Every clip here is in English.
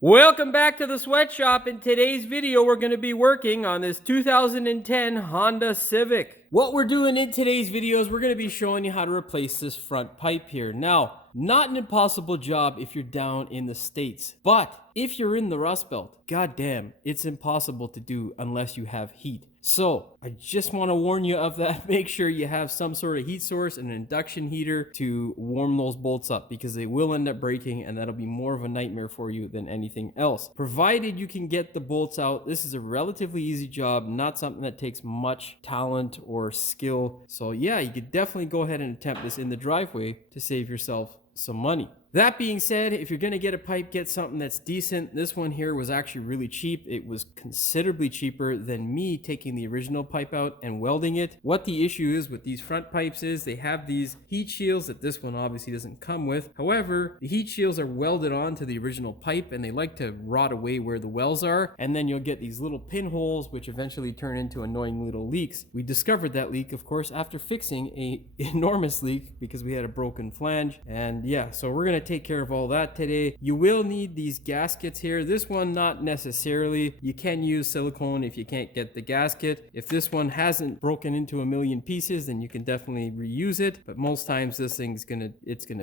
Welcome back to the sweatshop. In today's video, we're going to be working on this 2010 Honda Civic. What we're doing in today's video is we're going to be showing you how to replace this front pipe here. Now, not an impossible job if you're down in the States, but if you're in the Rust Belt, goddamn, it's impossible to do unless you have heat. So I just want to warn you of that. Make sure you have some sort of heat source and an induction heater to warm those bolts up, because they will end up breaking and that'll be more of a nightmare for you than anything else. Provided you can get the bolts out, this is a relatively easy job, not something that takes much talent or skill. So yeah, you could definitely go ahead and attempt this in the driveway to save yourself some money. That being said, if you're going to get a pipe, get something that's decent. This one here was actually really cheap. It was considerably cheaper than me taking the original pipe out and welding it. What the issue is with these front pipes is they have these heat shields that this one obviously doesn't come with. However, the heat shields are welded onto the original pipe and they like to rot away where the wells are. And then you'll get these little pinholes which eventually turn into annoying little leaks. We discovered that leak, of course, after fixing an enormous leak because we had a broken flange. And yeah, so we're going to take care of all that today. You will need these gaskets here. This one, not necessarily. You can use silicone if you can't get the gasket. If this one hasn't broken into a million pieces, then you can definitely reuse it. But most times this thing's gonna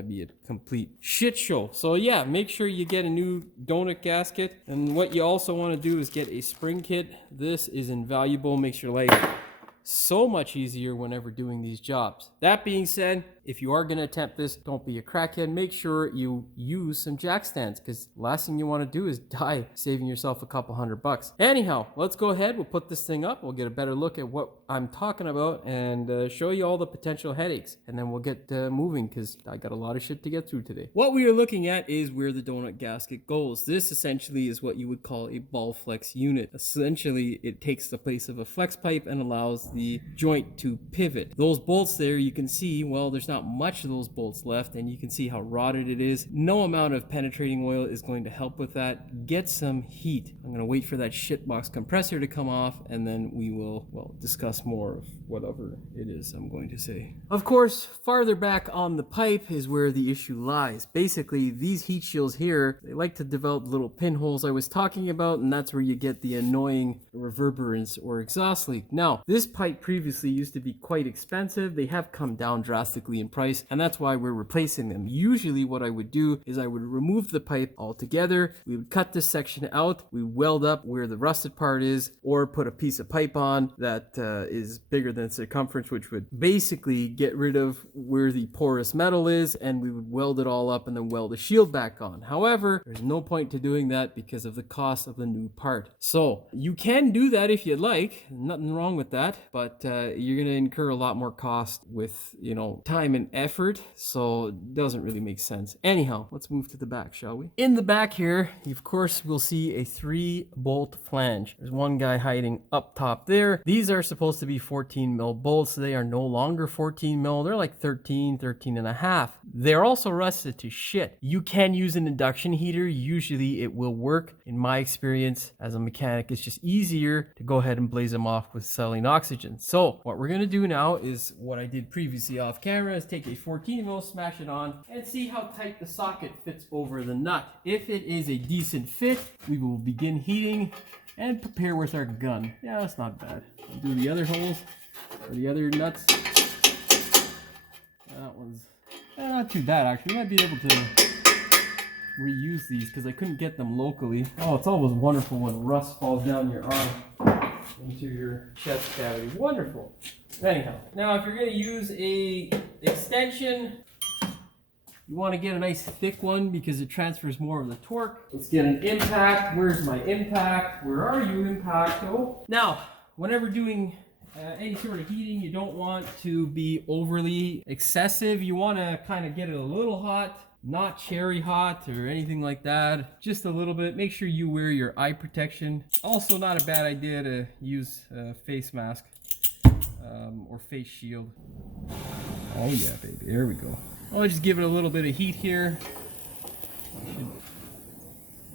be a complete shit show. So yeah, make sure you get a new donut gasket. And what you also want to do is get a spring kit. This is invaluable. Makes your life so much easier whenever doing these jobs. That being said, if you are going to attempt this, don't be a crackhead. Make sure you use some jack stands, because last thing you want to do is die saving yourself a couple $100. Anyhow, let's go ahead. We'll put this thing up. We'll get a better look at what I'm talking about and show you all the potential headaches. And then we'll get moving, because I got a lot of shit to get through today. What we are looking at is where the donut gasket goes. This essentially is what you would call a ball flex unit. Essentially, it takes the place of a flex pipe and allows the joint to pivot. Those bolts there, you can see, well, there's not much of those bolts left, and you can see how rotted it is. No amount of penetrating oil is going to help with that. Get some heat. I'm going to wait for that shitbox compressor to come off, and then we will, well, discuss more of whatever it is I'm going to say. Of course, farther back on the pipe is where the issue lies. Basically, these heat shields here, they like to develop little pinholes I was talking about, and that's where you get the annoying reverberance or exhaust leak. Now, this pipe previously used to be quite expensive. They have come down drastically in price, and that's why we're replacing them. Usually what I would do is I would remove the pipe altogether. We would cut this section out. We weld up where the rusted part is, or put a piece of pipe on that is bigger than circumference, which would basically get rid of where the porous metal is, and we would weld it all up and then weld the shield back on. However, there's no point to doing that because of the cost of the new part. So you can do that if you'd like, nothing wrong with that, but you're going to incur a lot more cost with, time and effort, so it doesn't really make sense. Anyhow, let's move to the back, shall we? In the back here, of course, we'll see a 3-bolt flange. There's one guy hiding up top there. These are supposed to be 14 mil bolts. They are no longer 14 mil. They're like 13 and a half. They're also rusted to shit. You can use an induction heater. Usually it will work. In my experience as a mechanic, it's just easier to go ahead and blaze them off with saline oxygen. So what we're going to do now is what I did previously off camera, is take a 14 mil, smash it on, and see how tight the socket fits over the nut. If it is a decent fit, we will begin heating and prepare with our gun. Yeah, that's not bad. I'll do the other holes, or the other nuts. That one's not too bad, actually. Might be able to reuse these because I couldn't get them locally. Oh, it's always wonderful when rust falls down your arm into your chest cavity. Wonderful. Anyhow, now if you're going to use a extension, you want to get a nice thick one because it transfers more of the torque. Let's get an impact. Where's my impact? Where are you, impact? Oh. Now, whenever doing any sort of heating, you don't want to be overly excessive. You want to kind of get it a little hot, not cherry hot or anything like that. Just a little bit. Make sure you wear your eye protection. Also, not a bad idea to use a face mask or face shield. Oh yeah, baby. There we go. I'll just give it a little bit of heat here.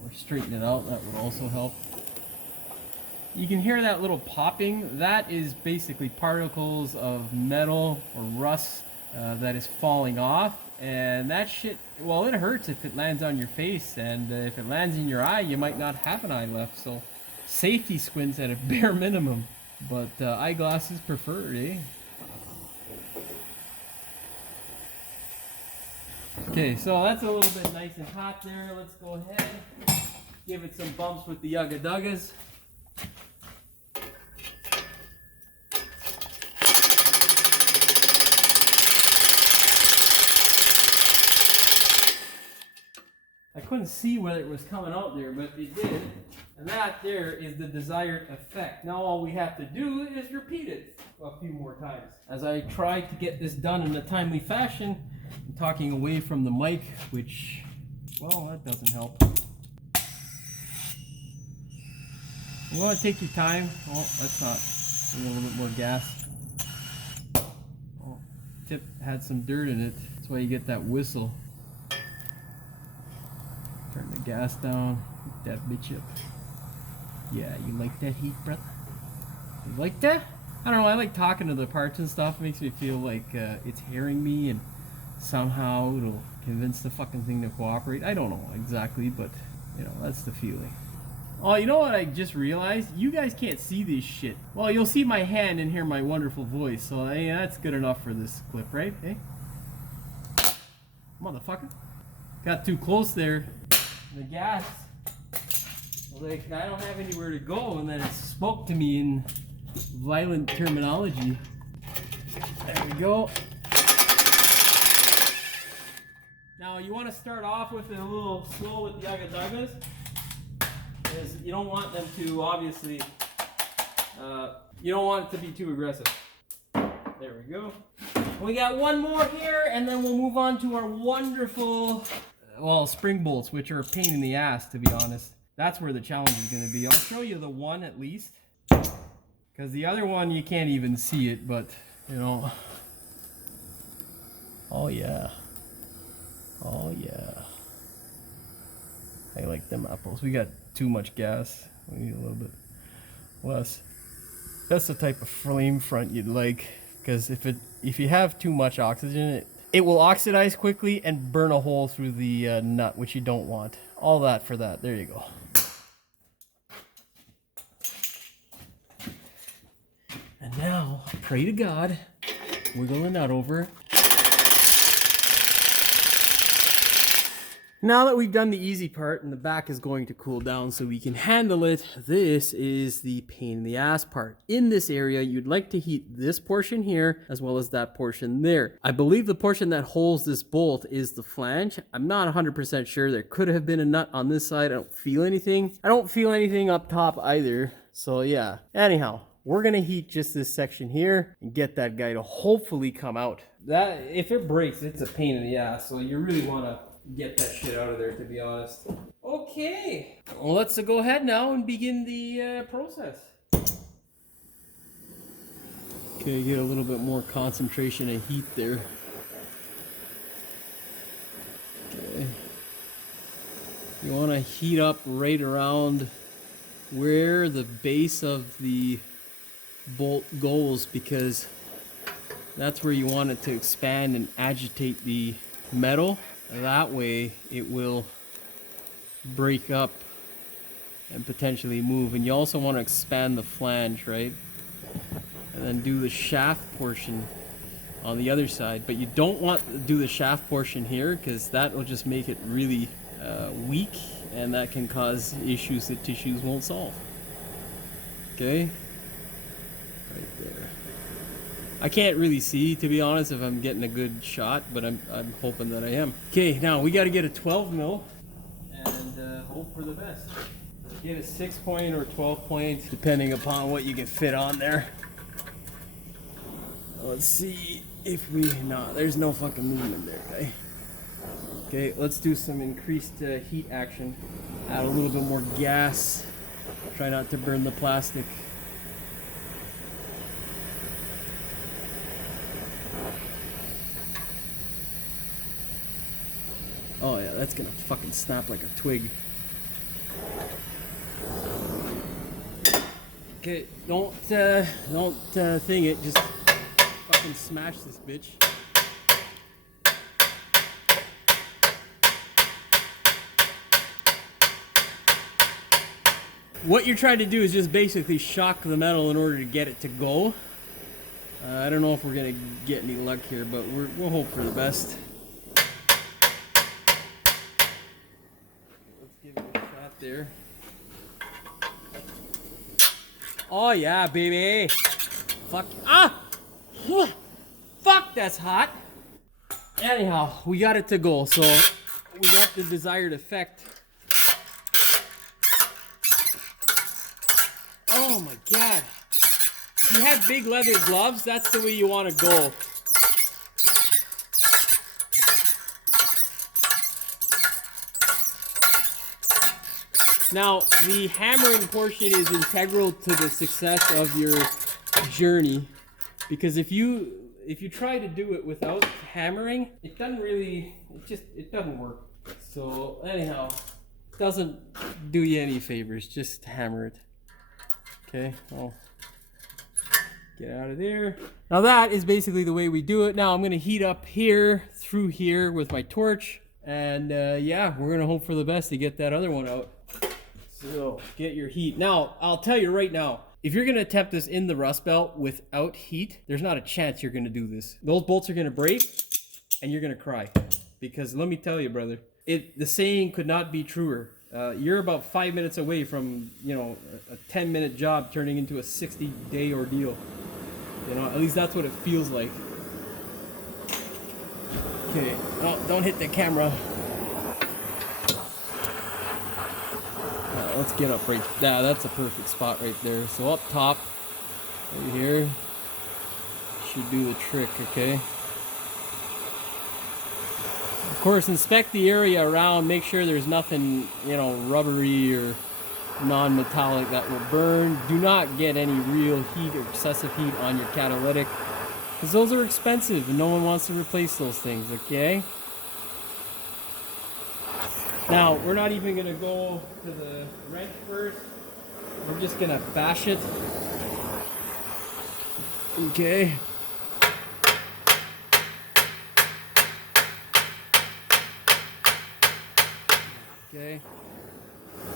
Or straighten it out. That would also help. You can hear that little popping. That is basically particles of metal or rust that is falling off, and that shit Well, it hurts if it lands on your face, and if it lands in your eye, you might not have an eye left. So, safety squints at a bare minimum, but eyeglasses preferred, eh? Okay, so that's a little bit nice and hot there. Let's go ahead, give it some bumps with the Yugga Duggas. I couldn't see whether it was coming out there, but it did. And that there is the desired effect. Now all we have to do is repeat it a few more times. As I try to get this done in a timely fashion, I'm talking away from the mic, which, well, that doesn't help. You want to take your time. Oh, that's not. A little bit more gas. Oh, tip had some dirt in it. That's why you get that whistle. Turn the gas down, heat that bitch up. Yeah, you like that heat, brother? You like that? I don't know, I like talking to the parts and stuff. It makes me feel like it's hearing me and somehow it'll convince the fucking thing to cooperate. I don't know exactly, but you know, that's the feeling. Oh, you know what I just realized? You guys can't see this shit. Well, you'll see my hand and hear my wonderful voice, so hey, that's good enough for this clip, right? Hey? Motherfucker. Got too close there. The gas, like I don't have anywhere to go, and then it spoke to me in violent terminology. There we go. Now you want to start off with it a little slow with the Yugga Duggas, because you don't want them to, obviously, you don't want it to be too aggressive. There we go. We got one more here, and then we'll move on to our wonderful, well, spring bolts, which are a pain in the ass, to be honest. That's where the challenge is going to be. I'll show you the one at least, because the other one you can't even see it, but you know. Oh yeah, oh yeah. I like them apples. We got too much gas. We need a little bit less. That's the type of flame front you'd like, because if you have too much oxygen, it will oxidize quickly and burn a hole through the nut, which you don't want. All that for that. There you go. And now, pray to God, wiggle the nut over. Now that we've done the easy part and the back is going to cool down so we can handle it, this is the pain in the ass part. In this area, you'd like to heat this portion here as well as that portion there. I believe the portion that holds this bolt is the flange. I'm not 100% sure. There could have been a nut on this side. I don't feel anything. I don't feel anything up top either. So yeah, anyhow, we're gonna heat just this section here and get that guy to hopefully come out. That, if it breaks, it's a pain in the ass. So you really wanna get that shit out of there, to be honest. Okay, well, let's go ahead now and begin the process. Okay, get a little bit more concentration of heat there. Okay, you want to heat up right around where the base of the bolt goes, because that's where you want it to expand and agitate the metal. That way it will break up and potentially move. And you also want to expand the flange, right? And then do the shaft portion on the other side. But you don't want to do the shaft portion here, because that will just make it really weak, and that can cause issues that tissues won't solve. Okay? Right there. I can't really see, to be honest, if I'm getting a good shot, but I'm hoping that I am. Okay, now we got to get a 12 mil and hope for the best. Get a 6 point or 12 point, depending upon what you can fit on there. Let's see if we, no, there's no fucking movement there, okay? Okay, let's do some increased heat action. Add a little bit more gas. Try not to burn the plastic. Oh yeah, that's gonna fucking snap like a twig. Okay, don't thing it, just fucking smash this bitch. what you're trying to do is just basically shock the metal in order to get it to go. I don't know if we're gonna get any luck here, but we'll hope for the best. Let's give it a shot there. Oh yeah, baby! Fuck! Ah! Fuck, that's hot! Anyhow, we got it to go, so we got the desired effect. Oh my god! If you have big leather gloves, that's the way you want to go. Now, the hammering portion is integral to the success of your journey, because if you try to do it without hammering, it doesn't really, it doesn't work. So anyhow, it doesn't do you any favors, just hammer it. Okay, I'll get out of there. Now that is basically the way we do it. Now I'm gonna heat up here, through here with my torch, and yeah, we're gonna hope for the best to get that other one out. So get your heat. Now, I'll tell you right now, if you're gonna attempt this in the Rust Belt without heat, there's not a chance you're gonna do this. Those bolts are gonna break and you're gonna cry. Because let me tell you, brother, the saying could not be truer. You're about 5 minutes away from, you know, a 10-minute job turning into a 60-day ordeal. You know, at least that's what it feels like. Okay, oh, don't hit the camera. Let's get up right there. That's a perfect spot right there. So up top, right here, should do the trick, okay? Of course, inspect the area around. Make sure there's nothing, you know, rubbery or non-metallic that will burn. Do not get any real heat or excessive heat on your catalytic, because those are expensive and no one wants to replace those things, okay? Now, we're not even going to go to the wrench first. We're just going to bash it. Okay. Okay.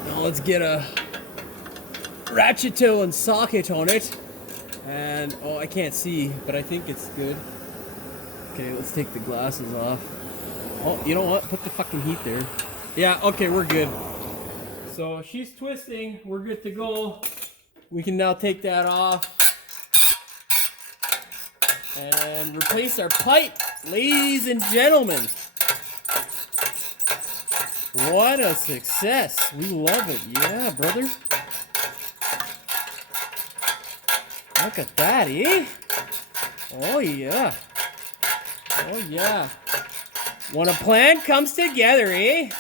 Now let's get a ratchet tool and socket on it. And, oh, I can't see, but I think it's good. Okay, let's take the glasses off. Oh, you know what? Put the fucking heat there. Yeah, okay, we're good. So she's twisting, we're good to go. We can now take that off and replace our pipe, ladies and gentlemen. What a success. We love it. Yeah, brother. Look at that, eh? Oh, yeah. Oh, yeah. When a plan comes together, eh?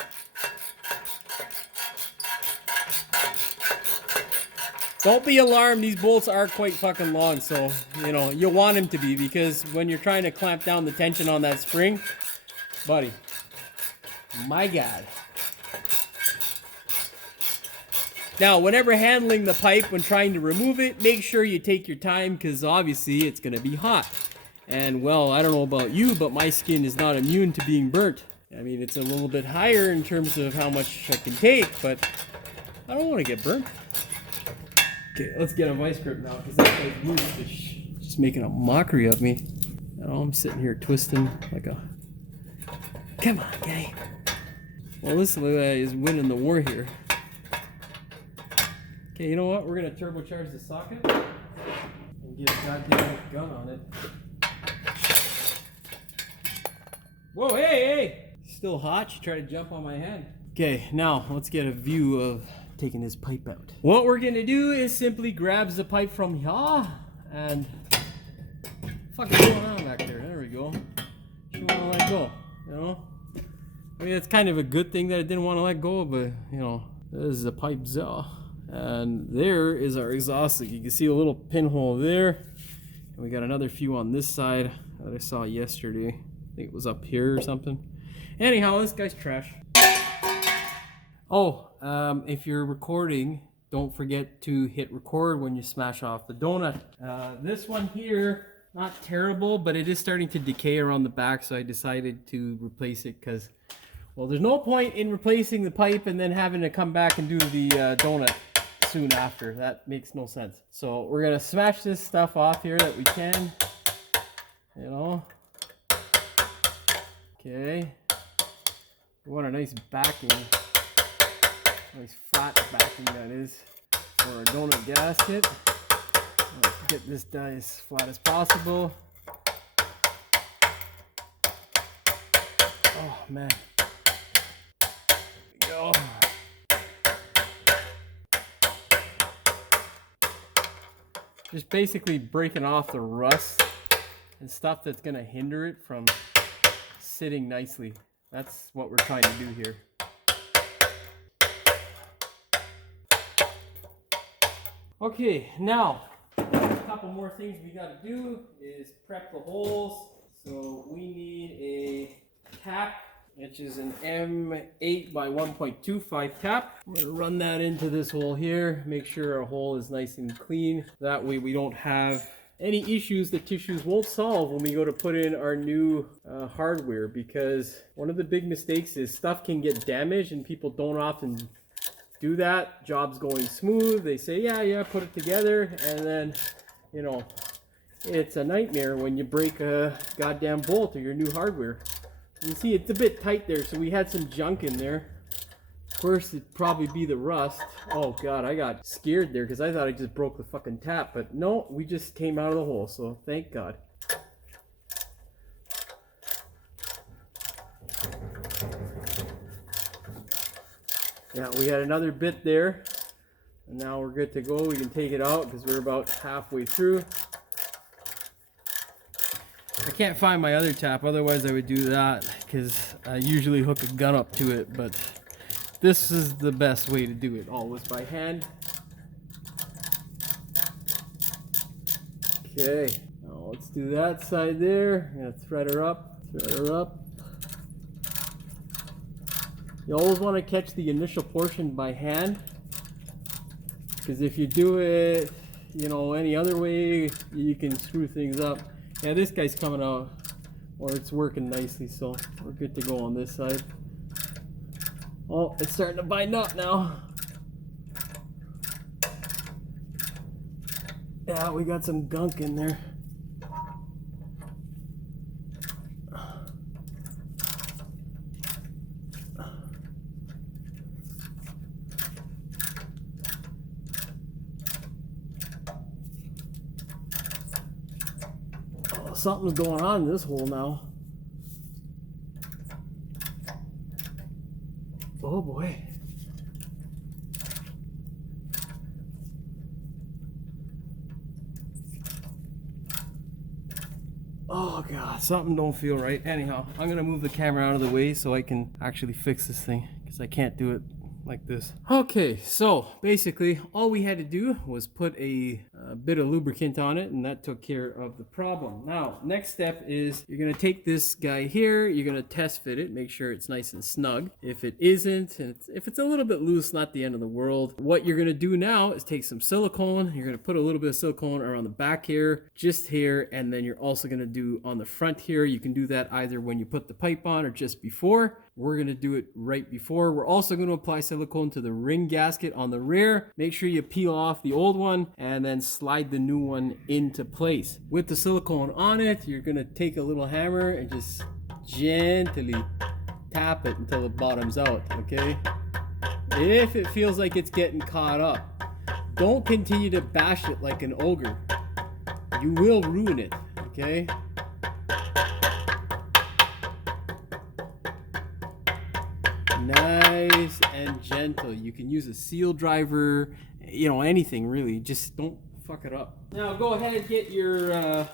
Don't be alarmed, these bolts are quite fucking long, so, you know, you'll want them to be, because when you're trying to clamp down the tension on that spring, buddy, my God. Now, whenever handling the pipe, when trying to remove it, make sure you take your time, because obviously it's going to be hot. And, well, I don't know about you, but my skin is not immune to being burnt. I mean, it's a little bit higher in terms of how much I can take, but I don't want to get burnt. Okay, let's get a vice grip now, because that guy's loose. Just making a mockery of me. You know, I'm sitting here twisting like a... Come on, guy. Well, this guy is winning the war here. Okay, you know what? We're going to turbocharge the socket and get a goddamn gun on it. Whoa, hey! Still hot? She tried to jump on my head. Okay, now let's get a view of taking this pipe out. What we're gonna do is simply grab the pipe from here and fucking going on back there. There we go. She wanna let go, you know? I mean, it's kind of a good thing that it didn't want to let go, but you know, this is the pipe there. And there is our exhaust leak. You can see a little pinhole there. And we got another few on this side that I saw yesterday. I think it was up here or something. Anyhow, this guy's trash. Oh, if you're recording, don't forget to hit record when you smash off the donut. This one here, not terrible, but it is starting to decay around the back, so I decided to replace it because, well, there's no point in replacing the pipe and then having to come back and do the donut. soon after. That makes no sense. So we're gonna smash this stuff off here that we can, you know. Okay. We want a nice backing, nice flat backing that is, for a donut gasket. Let's get this die as flat as possible. Oh man. There we go. Just basically breaking off the rust and stuff that's going to hinder it from sitting nicely. That's what we're trying to do here. Okay, now a couple more things we got to do is prep the holes. So we need a tap, which is an M8 by 1.25 tap. We're going to run that into this hole here, make sure our hole is nice and clean. That way we don't have any issues that tissues won't solve when we go to put in our new hardware, because one of the big mistakes is stuff can get damaged and people don't often do that. Job's going smooth, they say yeah, put it together, and then, you know, it's a nightmare when you break a goddamn bolt of your new hardware. You see it's a bit tight there, so we had some junk in there. Of course, it'd probably be the rust. Oh god, I got scared there because I thought I just broke the fucking tap, but no, we just came out of the hole, so thank god. Yeah, we had another bit there, and now we're good to go. We can take it out because we're about halfway through. I can't find my other tap, otherwise I would do that, because I usually hook a gun up to it, but this is the best way to do it, always by hand. Okay, now let's do that side there. I'm gonna thread her up, You always want to catch the initial portion by hand, because if you do it, you know, any other way, you can screw things up. Yeah, this guy's coming out, or it's working nicely, so we're good to go on this side. Oh, it's starting to bind up now. Yeah, we got some gunk in there. Oh, something's going on in this hole now. Oh boy. Oh god, something don't feel right. Anyhow, I'm gonna move the camera out of the way so I can actually fix this thing, because I can't do it like this. Okay, so basically all we had to do was put a bit of lubricant on it, and that took care of the problem. Now, next step is you're gonna take this guy here, you're gonna test fit it, make sure it's nice and snug. If it isn't, and if it's a little bit loose, not the end of the world. What you're gonna do now is take some silicone, you're gonna put a little bit of silicone around the back here, just here, and then you're also gonna do on the front here. You can do that either when you put the pipe on or just before. We're going to do it right before. We're also going to apply silicone to the ring gasket on the rear. Make sure you peel off the old one and then slide the new one into place. With the silicone on it, you're going to take a little hammer and just gently tap it until it bottoms out, okay? If it feels like it's getting caught up, don't continue to bash it like an ogre. You will ruin it, okay? Nice and gentle. You can use a seal driver, you know, anything really. Just don't fuck it up. Now go ahead and get your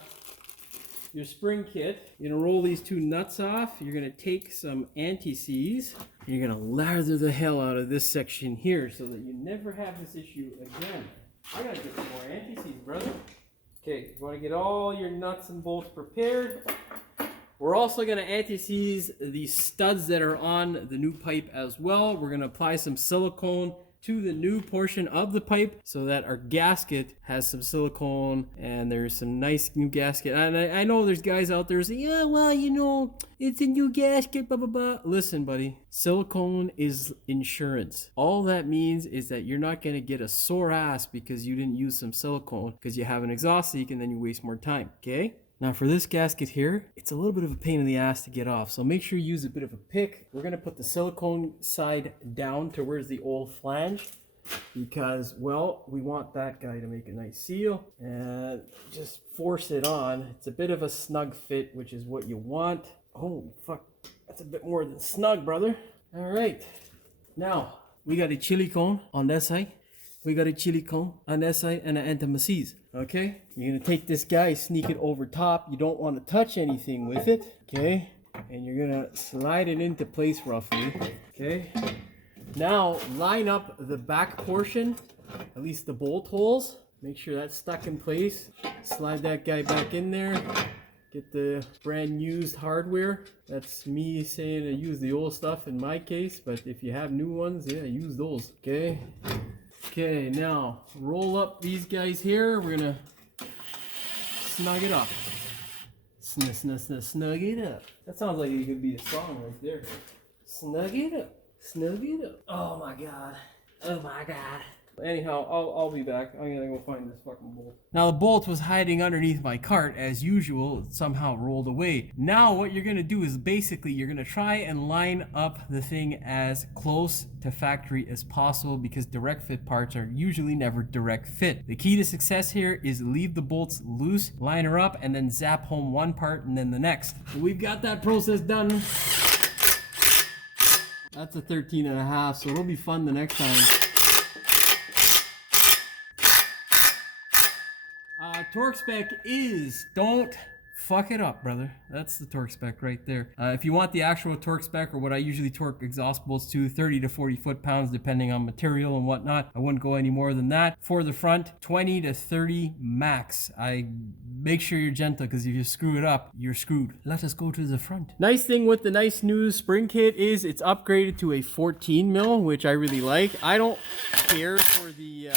spring kit. You're gonna roll these two nuts off. You're gonna take some anti-seize. You're gonna lather the hell out of this section here so that you never have this issue again. I gotta get some more anti-seize, brother. Okay, you wanna get all your nuts and bolts prepared. We're also going to anti-seize the studs that are on the new pipe as well. We're going to apply some silicone to the new portion of the pipe so that our gasket has some silicone and there's some nice new gasket. And I know there's guys out there saying, yeah, well, you know, it's a new gasket, blah, blah, blah. Listen, buddy, silicone is insurance. All that means is that you're not going to get a sore ass because you didn't use some silicone because you have an exhaust leak and then you waste more time, okay? Now for this gasket here, it's a little bit of a pain in the ass to get off. So make sure you use a bit of a pick. We're gonna put the silicone side down to where's the old flange because, well, we want that guy to make a nice seal and just force it on. It's a bit of a snug fit, which is what you want. Oh, fuck, that's a bit more than snug, brother. All right, now we got a chili cone on that side. We got a chili cone on that side and an anti-massage. Okay, you're gonna take this guy, sneak it over top. You don't want to touch anything with it. Okay, and you're gonna slide it into place roughly. Okay, now line up the back portion, at least the bolt holes. Make sure that's stuck in place. Slide that guy back in there. Get the brand used hardware. That's me saying to use the old stuff in my case, but if you have new ones, yeah, use those. Okay. Okay, now roll up these guys here. We're gonna snug it up. Snug it up. That sounds like it could be a song right there. Snug it up. Snug it up. Oh my god. Oh my god. Anyhow, I'll be back. I'm gonna go find this fucking bolt. Now the bolt was hiding underneath my cart as usual. It somehow rolled away. Now what you're gonna do is basically you're gonna try and line up the thing as close to factory as possible because direct fit parts are usually never direct fit. The key to success here is leave the bolts loose, line her up, and then zap home one part and then the next. We've got that process done. That's a 13.5, so it'll be fun the next time. Torque spec is, don't fuck it up, brother. That's the torque spec right there. If you want the actual torque spec, or what I usually torque exhaust bolts to, 30 to 40 foot-pounds depending on material and whatnot. I wouldn't go any more than that. For the front, 20 to 30 max. I make sure you're gentle because if you screw it up, you're screwed. Let us go to the front. Nice thing with the nice new spring kit is it's upgraded to a 14 mil, which I really like. I don't care for the...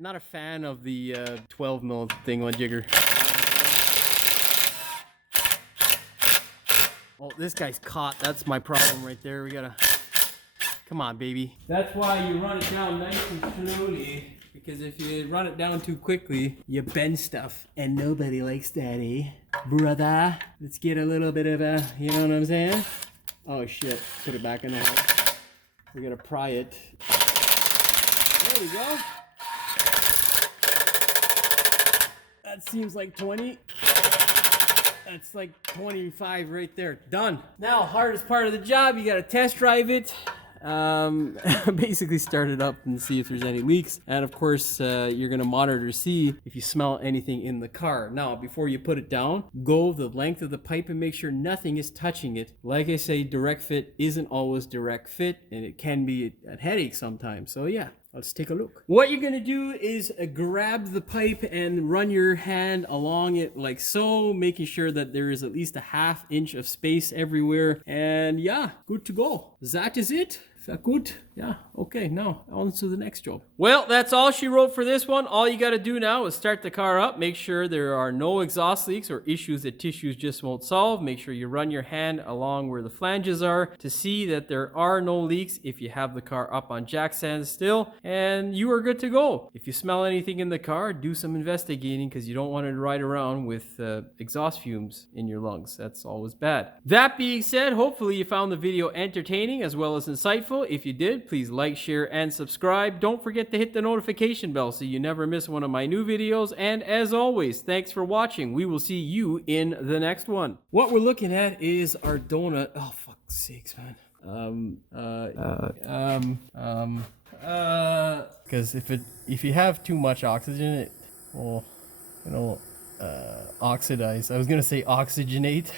not a fan of the 12 mil thing on jigger. Oh, this guy's caught. That's my problem right there. We gotta... Come on, baby. That's why you run it down nice and slowly. Because if you run it down too quickly, you bend stuff. And nobody likes that, eh? Brother. Let's get a little bit of a... You know what I'm saying? Oh, shit. Put it back in there. We gotta pry it. There we go. That seems like 20. That's like 25 right there. Done. Now, hardest part of the job, you gotta test drive it. Basically start it up and see if there's any leaks. And of course, you're gonna monitor to see if you smell anything in the car. Now, before you put it down, go the length of the pipe and make sure nothing is touching it. Like I say, direct fit isn't always direct fit, and it can be a headache sometimes. So yeah. Let's take a look. What you're gonna do is grab the pipe and run your hand along it like so, making sure that there is at least a ½ inch of space everywhere. And yeah, good to go. That is it. Good. Yeah. Okay. Now on to the next job. Well, that's all she wrote for this one. All you got to do now is start the car up. Make sure there are no exhaust leaks or issues that tissues just won't solve. Make sure you run your hand along where the flanges are to see that there are no leaks if you have the car up on jack stands still, and you are good to go. If you smell anything in the car, do some investigating because you don't want to ride around with exhaust fumes in your lungs. That's always bad. That being said, hopefully you found the video entertaining as well as insightful. If you did, please like, share, and subscribe. Don't forget to hit the notification bell so you never miss one of my new videos. And as always, thanks for watching. We will see you in the next one. What we're looking at is our donut. Oh, fuck's sakes, man. Because if you have too much oxygen, it will, you know, oxidize. I was gonna say oxygenate.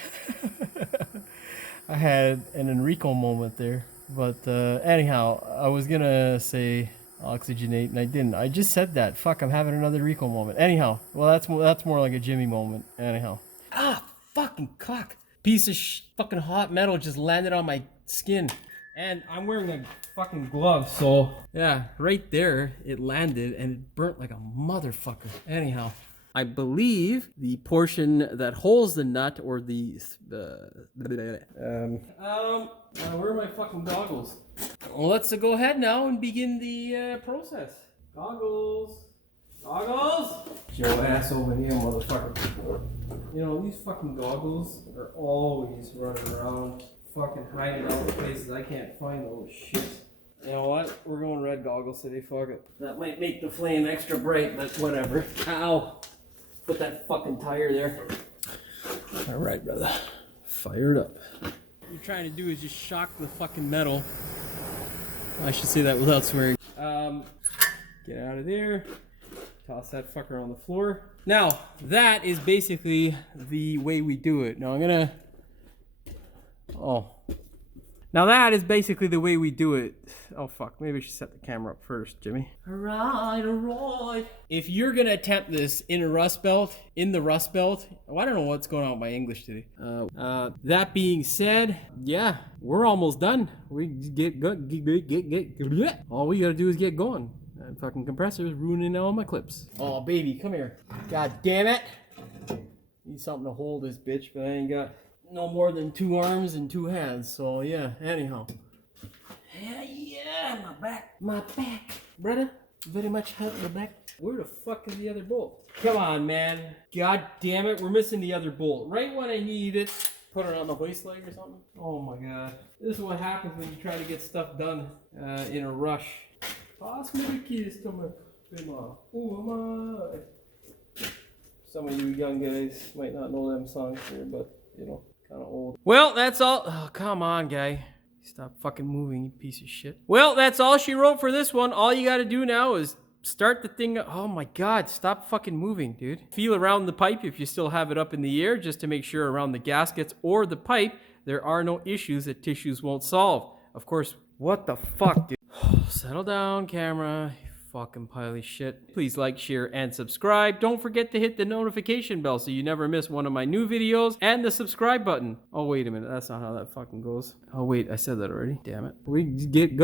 I had an Enrico moment there. But anyhow, I was gonna say oxygenate and I didn't. I just said that. Fuck, I'm having another Rico moment. Anyhow, well that's more like a Jimmy moment. Anyhow. Ah, fucking cock. Piece of fucking hot metal just landed on my skin. And I'm wearing a fucking glove, so yeah, right there it landed and it burnt like a motherfucker. Anyhow, I believe the portion that holds the nut or the where are my fucking goggles? Well, let's go ahead now and begin the process. Goggles. Goggles! Your ass over here, motherfucker. You know, these fucking goggles are always running around, fucking hiding out in places I can't find those shit. You know what? We're going red goggles today, fuck it. That might make the flame extra bright, but whatever. Ow! Put that fucking tire there. Alright, brother. Fire it up. What you're trying to do is just shock the fucking metal. I should say that without swearing. Get out of there. Toss that fucker on the floor. Now, that is basically the way we do it. Now, Now, that is basically the way we do it. Oh, fuck. Maybe I should set the camera up first, Jimmy. Alright. If you're gonna attempt this in the Rust Belt, well, I don't know what's going on with my English today. That being said, yeah, we're almost done. We get all we gotta do is get going. That fucking compressor is ruining all my clips. Oh, baby, come here. God damn it. Need something to hold this bitch, but I ain't got no more than 2 arms and 2 hands. So, yeah, anyhow. Yeah, my back, brother. Very much hurt my back. Where the fuck is the other bolt? Come on, man. God damn it, we're missing the other bolt. Right when I need it. Put it on the hoist leg or something. Oh my god. This is what happens when you try to get stuff done in a rush. Pass me the keys to my bima. Who am I? Some of you young guys might not know them songs here, but you know, kind of old. Well, that's all. Oh, come on, guy. Stop fucking moving, you piece of shit. Well, that's all she wrote for this one. All you gotta do now is start the thing. Oh my god, stop fucking moving, dude. Feel around the pipe if you still have it up in the air, just to make sure around the gaskets or the pipe there are no issues that tissues won't solve. Of course, what the fuck, dude? Settle down, camera. You fucking pile of shit. Please like, share, and subscribe. Don't forget to hit the notification bell so you never miss one of my new videos, and the subscribe button. Oh, wait a minute. That's not how that fucking goes. Oh, wait. I said that already. Damn it. We get